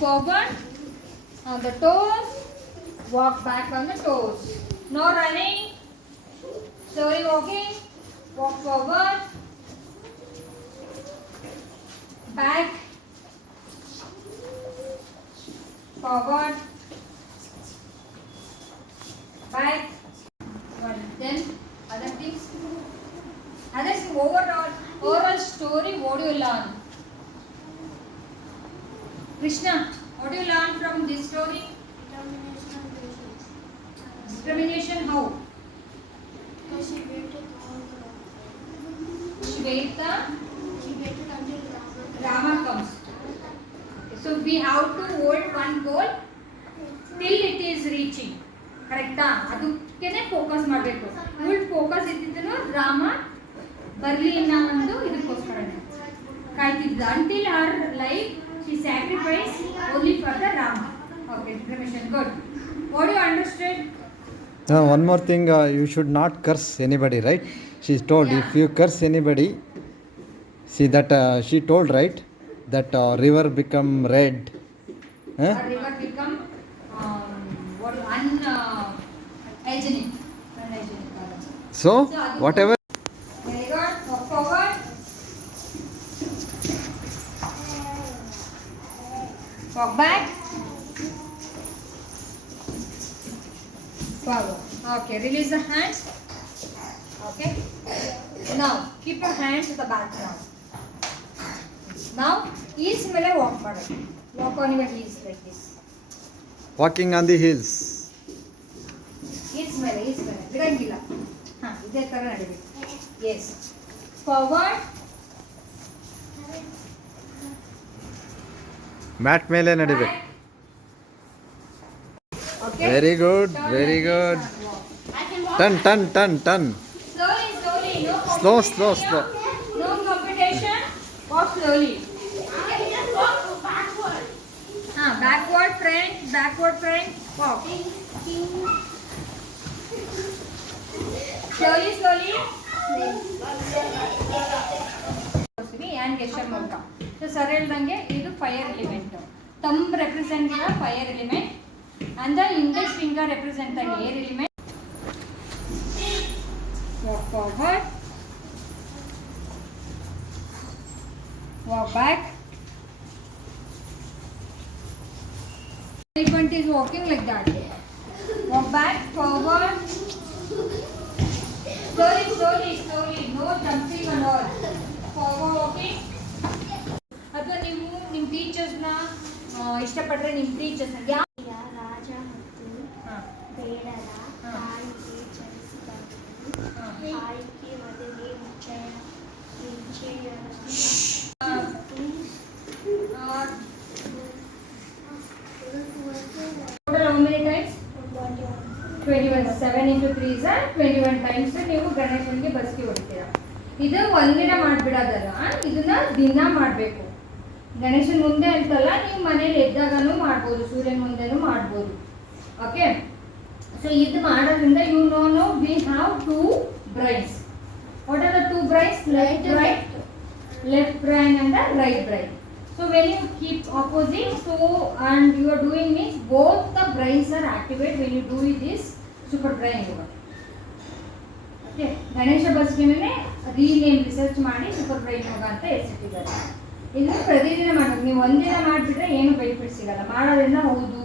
forward on the toes, walk back on the toes. No running, slowly walking, walk forward, back, forward, back. Then other things. Other thing, overall story, what do you learn? Krishna, what do you learn from this story? Determination and patience. Determination how? She waited all the She waited until Rama comes. So we have to hold one goal till it is reaching. ಕರೆಕ್ಟಾ? ಅದಕ್ಕೇನೆ focus ಮಾಡಬೇಕು. Full focus ಇದ್ದಿದ್ದನು Rama ಬರ್ಲಿ ಅನ್ನೋ ಒಂದು ಇದಕ್ಕೋಸ್ಕರನೇ ಕಾಯ್ತಿದ್ದ. Until her life she sacrifice only for the Rama. Okay, information good. What you understand? One more thing, you should not curse anybody, right? She told, Yeah. if you curse anybody, see that she told, right, that river become red. Or river become what unhygienic. So whatever. Very good. Walk forward. Walk back. Forward. Okay, release the hands. Okay. Now keep your hands at the back now. Now heels ಮೇಲೆ walk ಮಾಡಿ. Walk on your heels like this. Walking on the hills. Heels ಮೇಲೆ ಬಿಡಂಗಿಲ್ಲ. ಇದೇ ತರ ನಡಿಬೇಕು. Yes. Forward. Mat ಮೇಲೆ ನಡಿಬೇಕು. Back. Okay. Very good, Turn very like good. this and walk. I can walk. Turn. Slowly. No Slow. competition. No competition. Walk slowly. Backward front. Walk. Slowly. And gesture ಮೂಲಕ. So sir ಹೇಳ್ದಂಗೆ ಇದು fire element. Thumb represent the fire element and the index finger represent the air element. Walk forward. Walk back. Elephant is walking like that. Walk back, forward. Slowly. No jumping and all. Forward walking. ಅಥವಾ ನೀವು ನಿಮ್ಮ ಟೀಚರ್ಸ್ನ ಇಷ್ಟಪಟ್ಟರೆ ನಿಮ್ಮ ಟೀಚರ್ಸ್ನ ರಾಜ ಮತ್ತು ಬೇಡರ ತಾಯಿಗೆ ಚಲಿಸಿದವರು ಆಯ್ಕೆ ಮೊದಲೇ Total how many times? 21. 7 into 3 is 21 times ನೀವು ಗಣೇಶನಿಗೆ ಬಸ್ಕಿ ಹೊಡಿತೀರಾ. ಇದು ಒಂದಿನ ಮಾಡ್ಬಿಡೋದಲ್ಲ, ಇದನ್ನ ದಿನ ಮಾಡಬೇಕು. ಗಣೇಶನ ಮುಂದೆ ಅಂತಲ್ಲ, ನೀವು ಮನೇಲಿ ಎದ್ದಾಗನೂ ಮಾಡ್ಬೋದು, ಸೂರ್ಯನ ಮುಂದೆನೂ ಮಾಡ್ಬೋದು. ಓಕೆ, ಸೊ ಇದು ಮಾಡೋದ್ರಿಂದ you know we have 2 brains. What are the 2 brains? Left brain and the right brain. So when you keep opposite, so and you are doing means both the brains are activated when you do this super brain yoga. Okay, Ganesha ಬಸ್ಕಿನೇ rename research ಮಾಡಿ super brain yoga ಅಂತ ಹೆಸರಿಟ್ಟಿದ್ದಾರೆ. ಇದನ್ನ ಪ್ರತಿದಿನ ಮಾಡಬೇಕು. ನೀವು ಒಂದಿನ ಮಾಡಿಬಿಟ್ರೆ ಏನು ಬೆನಿಫಿಟ್ ಸಿಗಲ್ಲ. ಮಾಡೋದ್ರಿಂದ ಹೌದು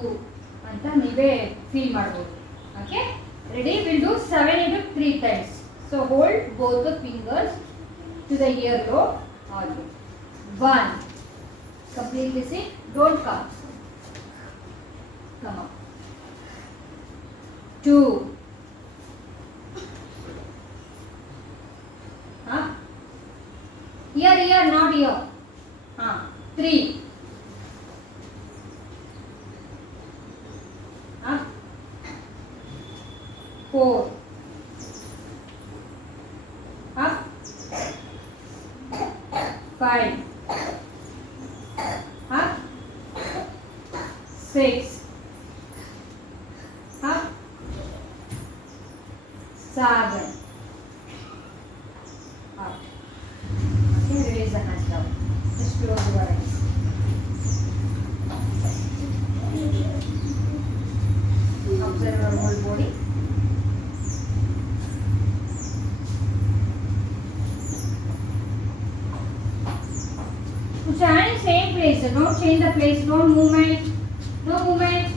ಅಂತ ನೀವೇ ಫೀಲ್ ಮಾಡ್ಬೋದು. Okay, ready? Will do 7 into 3 times. So hold both the fingers to the earlobe. All 1. Completely sit. Don't come. Come up. 2. Here, not here. 3. 4. 5. 6. 7. Up. Okay, release the hands down. Just close your eyes. Don't change the place. Don't movement. No movement.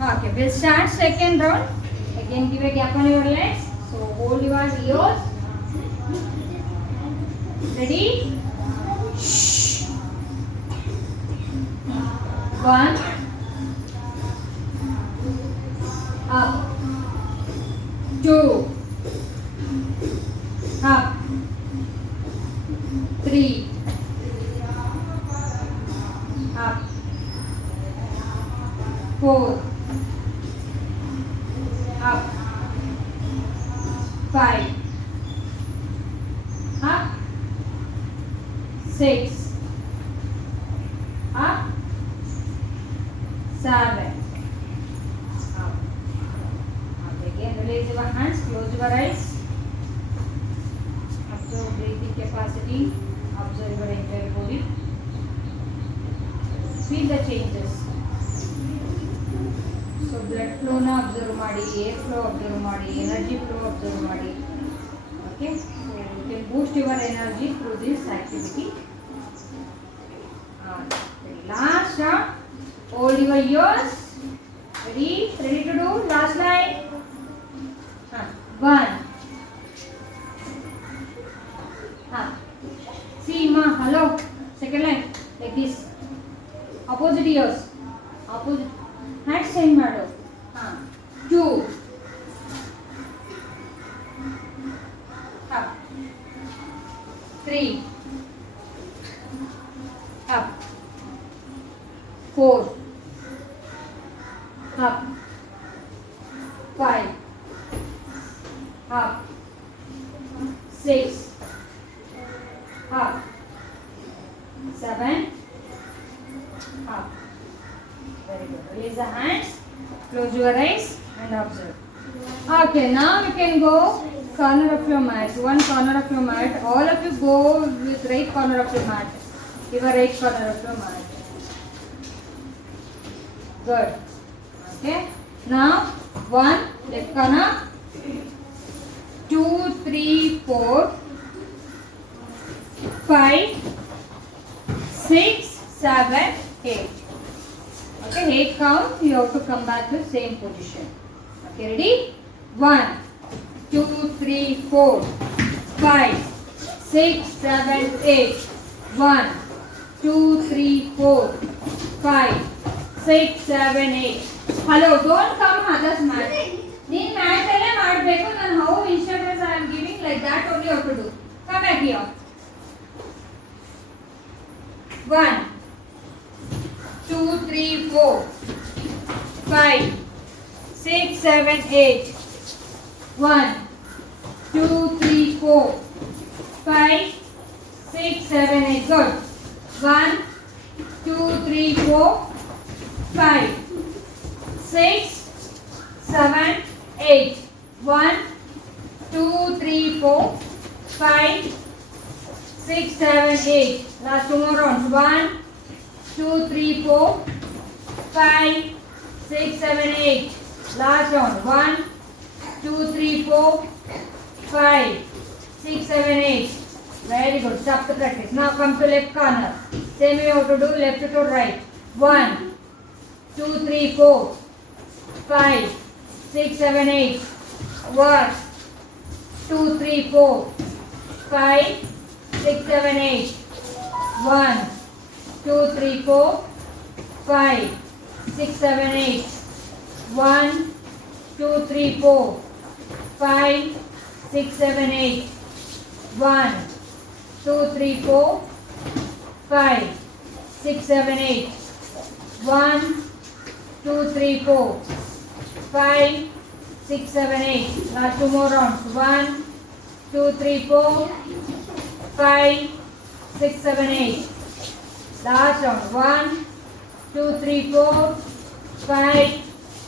Okay, we'll start second round. Again, give a gap on your legs. So hold your ears. Ready? One. Up. Two. Up. Three. Up. Four. Up. Five. Up. Six. Up. Seven. Up. Again, release your hands, close your eyes. Observe breathing capacity. Observe your entire body. Feel the changes. So blood flow na observe ಮಾಡಿ, air flow observe ಮಾಡಿ, energy flow observe ಮಾಡಿ. Okay, so you can boost your energy through this activity. Last round, hold your ears. Ready to do last line. One. See ma, hello. Second line like this. Opposite ears. Opposite. Hands change ಮಾಡು. Two. Up. Three. Up. Four. Up. Five. Up. Six. Up. Seven. Up. Very good. Release the hands. Close your eyes and observe. Okay, now you can go corner of your mat. One corner of your mat. All of you go with right corner of your mat. Your right corner of your mat. Good. Okay. Now one left corner. 2, 3, 4, 5, 6, 7, 8. Okay, 8 count. You have to come back to same position. Okay, ready? 1, 2, 3, 4, 5, 6, 7, 8. 1, 2, 3, 4, 5, 6, 7, 8. Hello, don't come others mat. Nin mat alle ಮಾಡಬೇಕು. ನಾನು how instructions I am giving like that only you have to do. Come back here. 1, 2, 3, 4, 5, 6, 7, 8. 1, 2, 3, 4, 5, 6, 7, 8. Good. 1, 2, 3, 4, 5, 6, 7, 8. 1, 2, 3, 4, 5, 6, 7, 8. Last two more rounds. 1, 2, 3, 4, 5, 6, 7, 8. Last round. 1, 2, 3, 4, 5, 6, 7, 8. Very good. Stop the practice. Now come to left corner. Same way you have to do left to right. 1, 2, 3, 4, 5, 6, 7, 8. 1, 2, 3, 4, 5, 6, 7, 8. 1, 2, 3, 4, 5, 6, 7, 8. 1, 2, 3, 4, 5, 6, 7, 8. 1, 2, 3, 4, 5, 6, 7, 8. 1, 2, 3, 4, 5, 6, 7, 8. Last two more rounds. 1, 2, 3, 4, 5, 6, 7, 8. Last round. 1, 2, 3, 4, 5,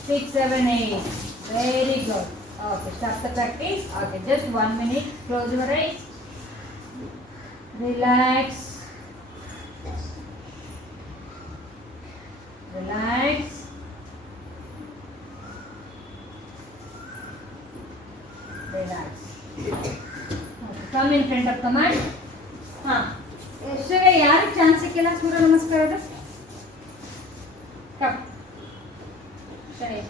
6, 7, 8. Very good. Okay, stop the practice. Okay, just 1 minute. Close your eyes. Relax. Relax. Relax. Come in front of command. ಹಾಂ ಎಷ್ಟೇ ಯಾರಿಗೆ chance ಸಿಕ್ಕಿಲ್ಲ ಸೂರ್ಯ ನಮಸ್ಕಾರದ come ಸರಿ.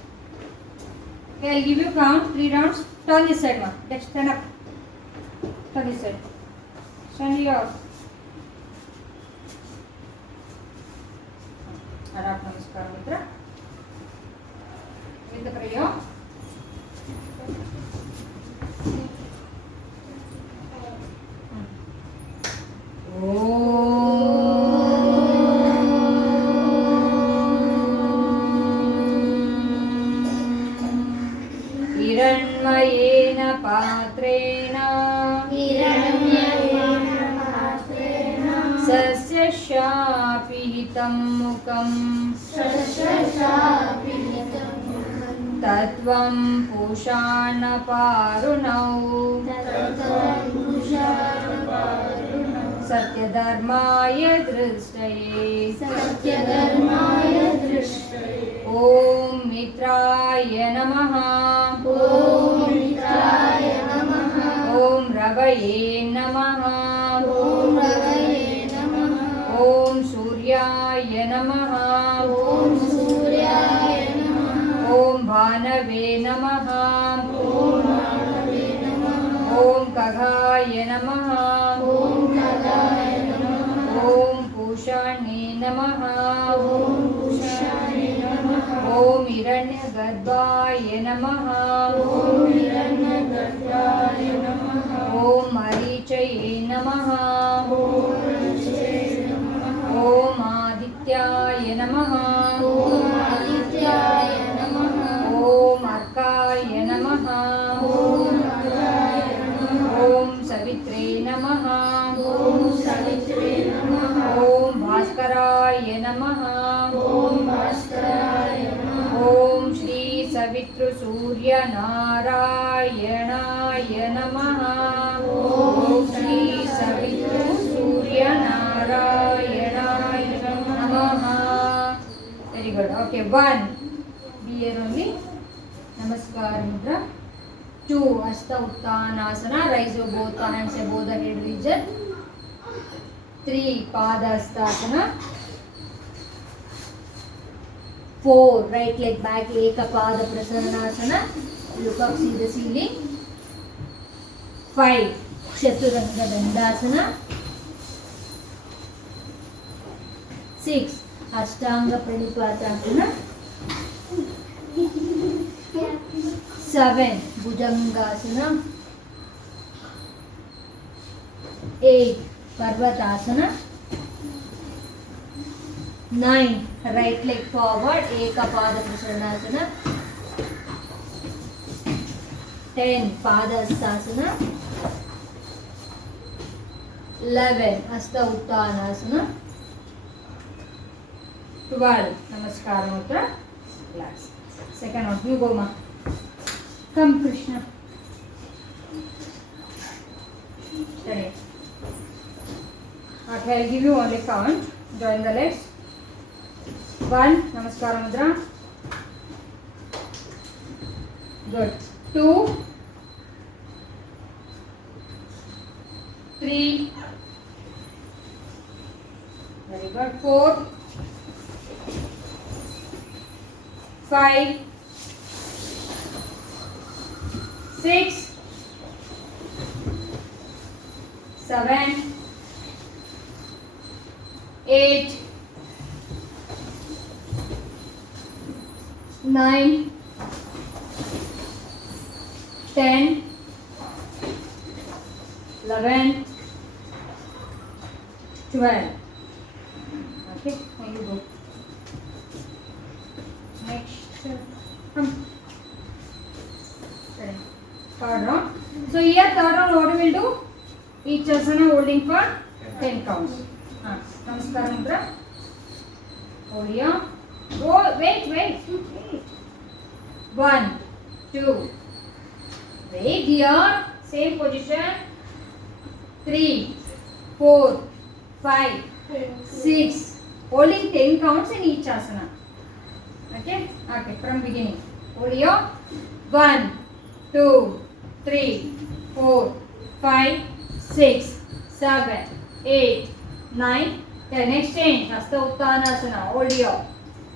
I'll give you count 3 rounds. Turn this side, ma. Let's stand up. Turn this side. Stand here. Arap namaskar mitra. With the prayer. हिरण्मयेन पात्रेण सस्यशापिहितं मुखं तत्त्वं पूषाणपारुणौ सत्यधर्माय दृष्टये ॐ मित्राय नमः ॐ रवये नमः ॐ सूर्याय नमः ॐ भानवे नमः ॐ खगाय नमः ॐ पूषाणे नमः ॐ हिरण्यगर्भाय नमः ॐ मरीचये नमः ॐ आदित्याय नमः ॐ अर्काय नमः ॐ सवित्रे नमः ॐ भास्कराय नमः ॐ श्री सवितृसूर्यनारायणाय नमः ॐ श्री सवितृसूर्यनारायणाय नमः. Very good. Okay, 1. Be here only. Namaskar mudra. 2. Hasta Uttanasana. Raise your both hands above the head region. 3. Padahastasana. 4. Right leg back, Ekapada Prasanasana. Look up, see the ceiling. 5. Chaturanga Dandasana. 6. Ashtanga Pranipatasana. 7. Bhujangasana. 8. Parvatasana. 9. Right leg forward, Ekapada Prasanasana. 10. Padahastasana. 11. Hasta Uttanasana. 12. Namaskar mudra. Relax. Second one. You go, ma. Come, Krishna. Steady. Okay, I'll give you only count. Join the legs. 1. Namaskar mudra. Good. 2. 3. Very good. 4. 5. 6. 7. 8. 9. 10. 11. 12. Okay, there you go. Next, come. Third round. So here third round what we will do? Each asana holding for 10 counts. Namaskar mudra. Hold here. Go. Wait. 1, 2. Wait here. Same position. 3, 4, 5, 6. Holding 10 counts in each asana. Okay. From beginning. Hold here. 1, 2, 3, 4, 5, 6, 7, 8, 9, 10. Exchange. Hasta Uttanasana. Hold here.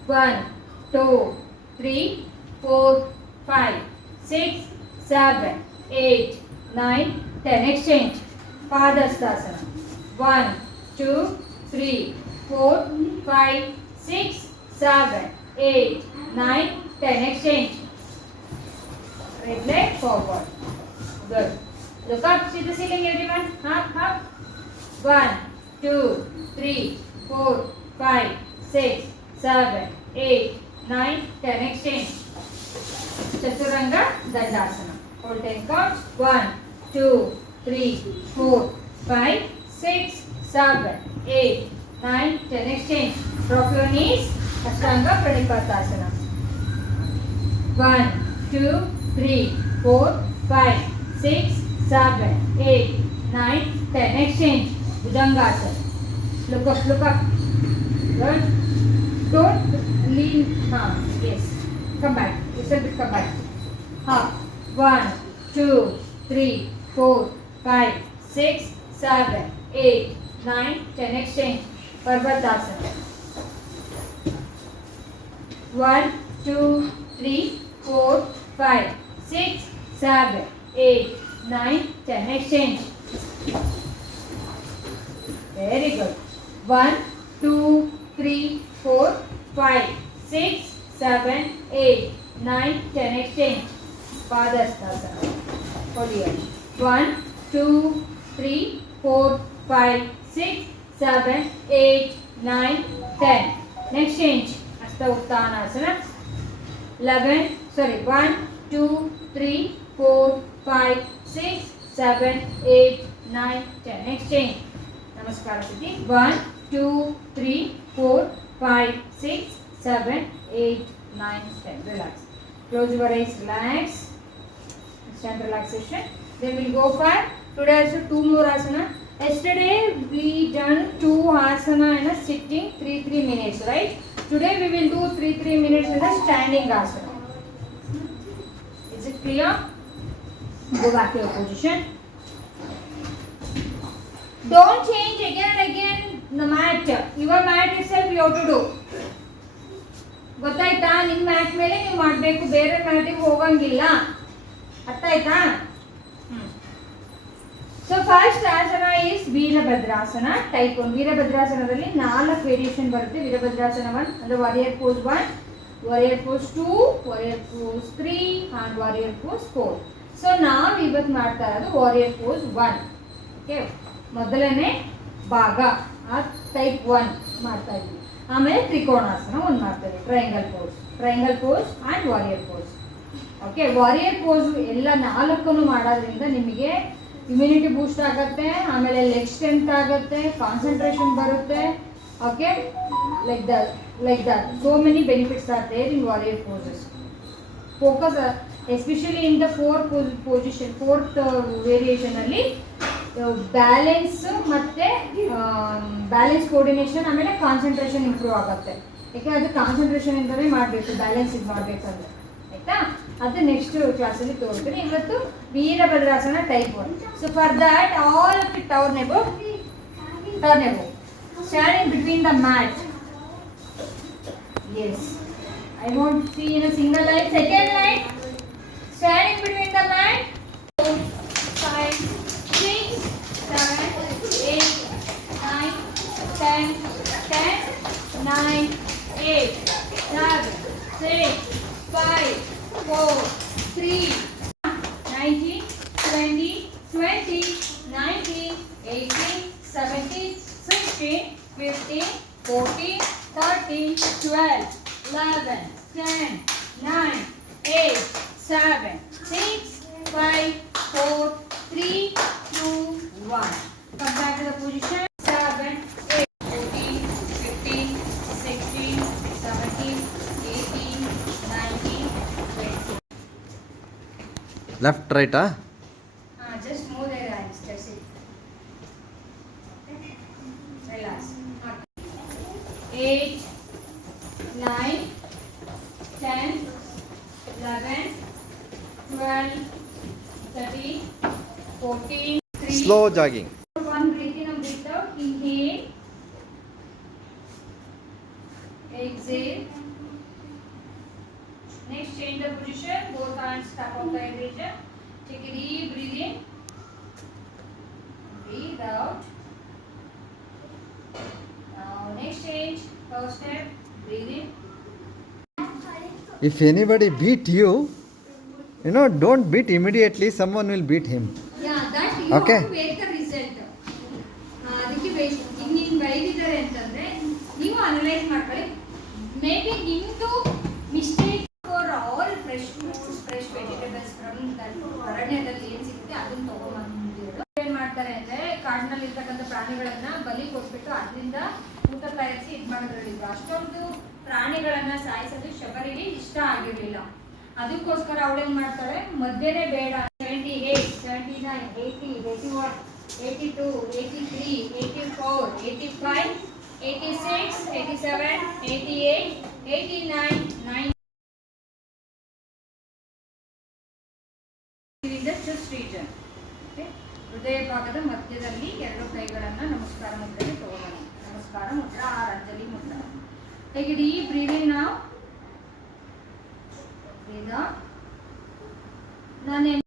1, 2, 3, 4, 5, 6, 7, 8, 9, 10. Exchange. Padhastasana. 1, 2, 3, 4, 5, 6, 7, 8, 9, 10. Exchange. Right leg forward. Good. Look up, see the ceiling everyone. Up, up. 1, 2, 3, 4, 5, 6, 7, 8, 9, 10. Exchange. Chaturanga Dandasana. Hold 10 counts. 1, 2, 3, 4, 5, 6, 7, 8, 9, 10. Exchange. Drop your knees. Ashtanga Pranipatasana. 1, 2, 3, 4, 5, 6, 7, 8, 9, 10. Exchange. Bhujangasana. Look up, look up. Good. Don't lean. Yes. Come back. Little bit come back. 1, 2, 3, 4, 5, 6, 7, 8, 9, 10. Exchange. Parvatasana. 1, 2, 3, 4, 5, 6, 7, 8, 9, 10. Exchange. Very good. 1, 2, 3, 4, 5, 6, 7, 8, 9, 10. Exchange. Padhastasana. Hold here. 1, 2, 3, 4, 5, 6, 7, 8, 9, 10. Next change. Hasta Uttanasana. 1, 2, 3, 4, 5, 6, 7, 8, 9, 10. Next change. Namaskara Siddhi. 1, 2, 3, 4, 5, 6, 7, 8, 9, 10. Relax. Close your eyes. Relax. Instant relaxation. Then we'll go for today also 2 more asana. Yesterday we done 2 asana in a sitting 3 minutes, right? Today we will do 3 minutes in a standing asana. Is it clear? Go back to your position. Don't change again and again the mat. Your mat itself you have to do. ಗೊತ್ತಾಯ್ತಾ? ನಿಮ್ಮ mat ಮೇಲೆ ನೀವು ಮಾಡಬೇಕು, ಬೇರೆ ಮ್ಯಾಟಿಗೆ ಹೋಗಂಗಿಲ್ಲ. ಅರ್ಥ ಆಯ್ತಾ? So first asana is Virabhadrasana type 1. ವೀರಭದ್ರಾಸನದಲ್ಲಿ 4 ವೇರಿಯೇಷನ್ ಬರುತ್ತೆ. ವೀರಭದ್ರಾಸನ 1 ಅಂದ್ರೆ warrior pose 1, warrior pose 2, warrior pose 3 and warrior pose 4. So ನಾವು ಇವತ್ತು ಮಾಡ್ತಾ ಇರೋದು ವಾರಿಯರ್ ಪೋಸ್ 1. ಓಕೆ, ಮೊದಲನೇ ಭಾಗ ಆ ಟೈಪ್ 1 ಮಾಡ್ತಾ ಇದ್ವಿ. ಆಮೇಲೆ ತ್ರಿಕೋಣಾಸನ 1 ಮಾಡ್ತಾ ಇದ್ವಿ. Triangle pose and warrior pose. Okay, warrior pose ಎಲ್ಲ 4 ಮಾಡೋದ್ರಿಂದ ನಿಮಗೆ ಇಮ್ಯುನಿಟಿ ಬೂಸ್ಟ್ ಆಗುತ್ತೆ, ಆಮೇಲೆ ಲೆಗ್ ಸ್ಟ್ರೆಂತ್ ಆಗುತ್ತೆ, ಕಾನ್ಸಂಟ್ರೇಷನ್ ಬರುತ್ತೆ. Okay, like that so many benefits are there in warrior poses. Focus especially in the fourth variation ಅಲ್ಲಿ ಬ್ಯಾಲೆನ್ಸ್ ಮತ್ತೆ balance coordination ಆಮೇಲೆ ಕಾನ್ಸಂಟ್ರೇಷನ್ ಇಂಪ್ರೂವ್ ಆಗುತ್ತೆ. ಯಾಕೆ ಅದು ಕಾನ್ಸಂಟ್ರೇಷನ್ ಇಂದಲೇ ಮಾಡಬೇಕು, ಬ್ಯಾಲೆನ್ಸ್ ಇದು ಮಾಡಬೇಕಂದ್ರೆ. ಆಯ್ತಾ? ಅದು ನೆಕ್ಸ್ಟ್ ಕ್ಲಾಸಲ್ಲಿ ತೋರಿಸ್ತೀನಿ. ಇವತ್ತು Virabhadrasana type 1. So for that all of it turn above, standing between the mat. Yes, I want to see in a single line. Second line, standing between the mat. 5, 6, 7, 8, 9, 10, 9, 8, 7, 6, 5, 4, 3, 19, 20, 19, 18, 17, 16, 15, 14, 13, 12, 11, 10, 9, 8, 7, 6, 5, 4, 3, 2, 1. Come back to the position. 7, 8, 14, 15, 16, 17, 18, 19, 20. Left ರೈಟಾ? Just move their hands. That's it. Okay. Relax. 8, 9, 10, 11, 12, 13, 14, 3, slow jogging. One breathe in and breathe out. Inhale. Exhale. Next, change the position. Both hands top of the head region. Take a deep breathe in. Breathe out. Now, next change. First step. Breathe in. If anybody beat you, don't beat immediately. Someone will beat him. Yeah, that you Okay. have to wait the result. ಅದಕ್ಕೆ wait ಹಿಂಗೆ ಬೈದಿದ್ದಾರೆ ಅಂತಂದ್ರೆ ನೀವು analyse ಮಾಡ್ಕೊಳ್ಳಿ. May be ನಿಮ್ಮದು mistake for all fresh fruits fresh vegetables from ಅರಣ್ಯದಲ್ಲಿ ಏನು ಸಿಗುತ್ತೆ ಅದನ್ನು ತೊಗೊಂಬಂದಿರೋದು. ಏನು ಮಾಡ್ತಾರೆ ಅಂದರೆ ಕಾಡಿನಲ್ಲಿ ಇರ್ತಕ್ಕಂಥ ಪ್ರಾಣಿಗಳನ್ನು ಬಲಿ ಕೊಟ್ಬಿಟ್ಟು ಅದರಿಂದ ಊಟ ತಯಾರಿಸಿ ಇದು ಮಾಡೋದ್ರಲ್ಲಿದ್ರು. ಅಷ್ಟೊಂದು ಪ್ರಾಣಿಗಳನ್ನು ಸಾಯಿಸೋದು ಶಬರಿಗೆ ಇಷ್ಟ ಆಗಿರಲಿಲ್ಲ. ಅದಕ್ಕೋಸ್ಕರ ಅವಳೇನು ಮಾಡ್ತಾಳೆ, ಮದ್ವೆನೇ ಬೇಡ. 78, 79, 80, 81, 82, 83, 84, 85, 86, 87, 88, 89, 90. In the chest region. Okay? ಹೃದಯ ಭಾಗದ ಮಧ್ಯದಲ್ಲಿ ಎರಡು ಕೈಗಳನ್ನು ನಮಸ್ಕಾರ ಮುದ್ರೆಗೆ ತಗೊಳ್ಳೋಣ. Namaskara mudra or anjali mudra. Take a deep breathe in now. Breathe out. ನಾನು